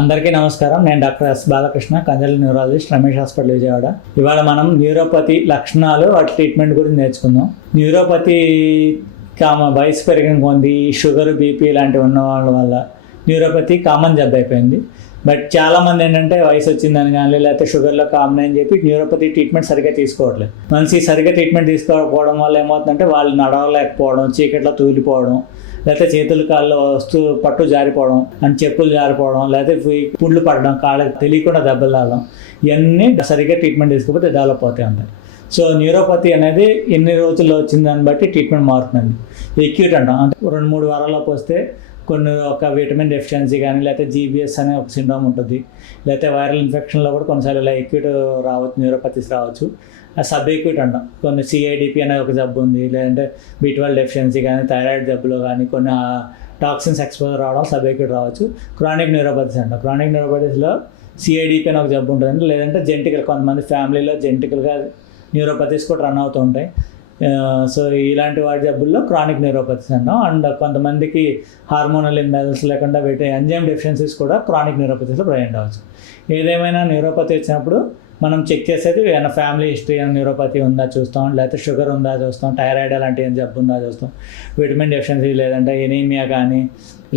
అందరికీ నమస్కారం. నేను doctor yes Balakrishna, consultant neurologist, Ramesh hospital Vijayawada. ఇవాళ మనం న్యూరోపతి లక్షణాలు, వాటి ట్రీట్మెంట్ గురించి నేర్చుకుందాం. న్యూరోపతి వయసు పెరిగిన కొంది షుగర్, బీపీ ఇలాంటివి ఉన్న వాళ్ళ వల్ల న్యూరోపతి కామన్ జబ్బు అయిపోయింది. బట్ చాలామంది ఏంటంటే వయసు వచ్చిందని కానీ లేకపోతే షుగర్లో కామన్ అని చెప్పి న్యూరోపతి ట్రీట్మెంట్ సరిగ్గా తీసుకోవట్లేదు. మనిషి సరిగ్గా ట్రీట్మెంట్ తీసుకోకపోవడం వల్ల ఏమవుతుందంటే వాళ్ళు నడవలేకపోవడం, చీకట్లో తూలిపోవడం, లేకపోతే చేతులు కాళ్ళు పట్టు జారిపోవడం, అండ్ చెప్పులు జారిపోవడం, లేకపోతే పుండ్లు పడడం, కాళ్ళకి తెలియకుండా దెబ్బలు తాగడం, ఇవన్నీ సరిగ్గా ట్రీట్మెంట్ తీసుకోకపోతే డెవలప్ అవుతాయి ఉంటాయి. సో న్యూరోపతి అనేది ఎన్ని రోజుల్లో వచ్చిన దాన్ని బట్టి ట్రీట్మెంట్ మారుతుందండి. ఎక్యూట్ అంటాం, అంటే 2-3 వారాల్లోకి వస్తే కొన్ని ఒక విటమిన్ డెఫిషియన్సీ కానీ లేకపోతే జీబీఎస్ అనే ఒక సిండ్రోమ్ ఉంటుంది, లేకపోతే వైరల్ ఇన్ఫెక్షన్లో కూడా కొన్నిసార్లు ఇలా ఎక్యూట్ రావచ్చు, న్యూరోపతిస్ రావచ్చు. సబ్ ఎక్యూట్ అంటాం, కొన్ని సిఐడిపి అనే ఒక జబ్బు ఉంది, లేదంటే B12 డెఫిషియన్సీ కానీ థైరాయిడ్ జబ్బులో కానీ కొన్ని టాక్సిన్స్ ఎక్స్పోజర్ రావడం సబ్ ఎక్యూట్ రావచ్చు. క్రానిక్ న్యూరోపతిస్ అంటాం, క్రానిక్ న్యూరోపతిస్లో సిఐడిపి అనే ఒక జబ్బు ఉంటుందండి, లేదంటే జెంటికల్, కొంతమంది ఫ్యామిలీలో జెంటికల్గా న్యూరోపతిస్ కూడా రన్ అవుతూ ఉంటాయి. సో ఇలాంటి వాటి జబ్బుల్లో క్రానిక్ న్యూరోపతిస్ అంటాం. అండ్ కొంతమందికి హార్మోనల్ ఇంబ్యాలెన్స్ లేకుండా ఎంజైమ్ డెఫిషియన్సీస్ కూడా క్రానిక్ న్యూరోపతిస్లో ప్రజెంట్ అవ్వచ్చు. ఏదేమైనా న్యూరోపతి వచ్చినప్పుడు మనం చెక్ చేసేది ఏమైనా ఫ్యామిలీ హిస్టరీ న్యూరోపతి ఉందా చూస్తాం, లేకపోతే షుగర్ ఉందా చూస్తాం, థైరాయిడ్ అలాంటి ఏం జబ్బు ఉందా చూస్తాం, విటమిన్ డెఫిషియన్సీ లేదంటే ఎనీమియా కానీ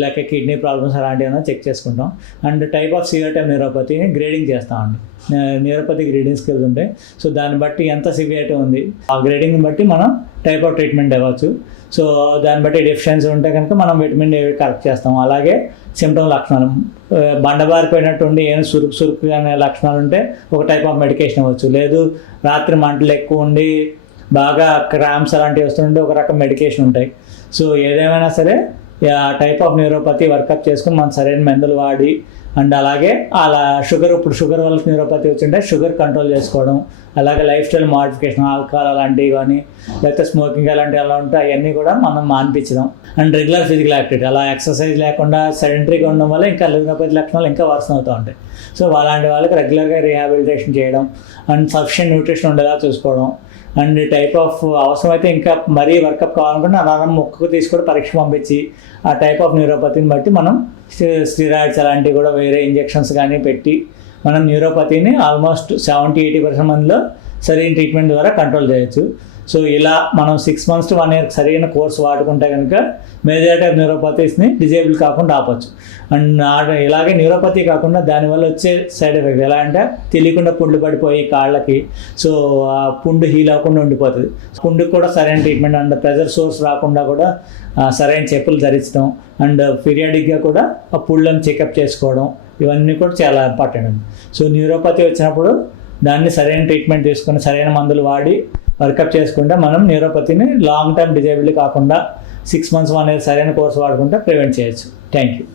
లేక కిడ్నీ ప్రాబ్లమ్స్ అలాంటివి ఏమైనా చెక్ చేసుకుంటాం. And type of severe type న్యూరోపతిని గ్రేడింగ్ చేస్తామండి. న్యూరోపతి గ్రేడింగ్ స్కిల్స్ ఉంటాయి. సో దాన్ని బట్టి ఎంత సివియారిటీ ఉంది ఆ గ్రేడింగ్ని బట్టి మనం టైప్ ఆఫ్ ట్రీట్మెంట్ ఇవ్వచ్చు. సో దాన్ని బట్టి డెఫిషియన్సీ ఉంటే కనుక మనం విటమిన్ డి కరెక్ట్ చేస్తాం. అలాగే సిమ్టమ్ లక్షణాలు, బండబారిపోయినట్టు ఉండి ఏమైనా సురుకు అనే లక్షణాలు ఉంటే ఒక టైప్ ఆఫ్ మెడికేషన్ ఇవ్వచ్చు. లేదు రాత్రి మంటలు ఎక్కువ ఉండి బాగా క్రాంప్స్ అలాంటివి వస్తుంటే ఒక రకం మెడికేషన్ ఉంటాయి. సో ఏదేమైనా సరే ఆ టైప్ ఆఫ్ న్యూరోపతి వర్కప్ చేసుకుని మనం సరైన మందులు వాడి, అండ్ అలాగే అలా ఇప్పుడు షుగర్ వల్ల న్యూరోపతి వచ్చింటే షుగర్ కంట్రోల్ చేసుకోవడం, అలాగే లైఫ్ స్టైల్ మోడిఫికేషన్, ఆల్కహాల్ అలాంటివి కానీ లేకపోతే స్మోకింగ్ అలాంటివి ఎలా ఉంటాయి అవన్నీ కూడా మనం మాన్పించడం. అండ్ రెగ్యులర్ ఫిజికల్ యాక్టివిటీ, అలా ఎక్సర్సైజ్ లేకుండా సెడెంటరీగా ఉండడం వల్ల ఇంకా న్యూరోపతి లక్షణాలు ఇంకా వర్సన్ అవుతూ ఉంటాయి. సో అలాంటి వాళ్ళకి రెగ్యులర్గా రీహాబిలిటేషన్ చేయడం, అండ్ సఫిషియెంట్ న్యూట్రిషన్ ఉండేలా చూసుకోవడం, అండ్ టైప్ ఆఫ్ అవసరమైతే ఇంకా మరీ వర్కప్ కావాలనుకుంటే అలారం మొక్కకు తీసుకొని పరీక్ష పంపించి ఆ టైప్ ఆఫ్ న్యూరోపతిని బట్టి మనం స్టిరాయిడ్స్ అలాంటివి కూడా వేరే ఇంజెక్షన్స్ కానీ పెట్టి మనం న్యూరోపతిని ఆల్మోస్ట్ 70-80% మందిలో సరైన ట్రీట్మెంట్ ద్వారా కంట్రోల్ చేయొచ్చు. సో ఇలా మనం 6 months to 1 year సరైన కోర్స్ వాడుకుంటే కనుక మేజర్ ఆఫ్ న్యూరోపతీస్ని డిజేబుల్ కాకుండా ఆపచ్చు. అండ్ ఇలాగే న్యూరోపతి కాకుండా దానివల్ల వచ్చే సైడ్ ఎఫెక్ట్ ఎలా అంటే తెలియకుండా పుండ్లు పడిపోయి కాళ్ళకి, సో ఆ పుండు హీల్ అవ్వకుండా ఉండిపోతుంది. పుండుకు కూడా సరైన ట్రీట్మెంట్, అండ్ ప్రెజర్ సోర్స్ రాకుండా కూడా సరైన చెప్పులు ధరించడం, అండ్ పీరియాడిక్గా కూడా ఆ పుళ్ళని చెకప్ చేసుకోవడం, ఇవన్నీ కూడా చాలా ఇంపార్టెంట్ అండి. సో న్యూరోపతి వచ్చినప్పుడు దాన్ని సరైన ట్రీట్మెంట్ తీసుకొని సరైన మందులు వాడి వర్కప్ చేసుకుంటే మనం న్యూరోపతిని లాంగ్ టర్మ్ డిజేబిలిటీ కాకుండా 6 months 1 year సరైన కోర్సు వాడుకుంటే ప్రివెంట్ చేయొచ్చు. Thank you.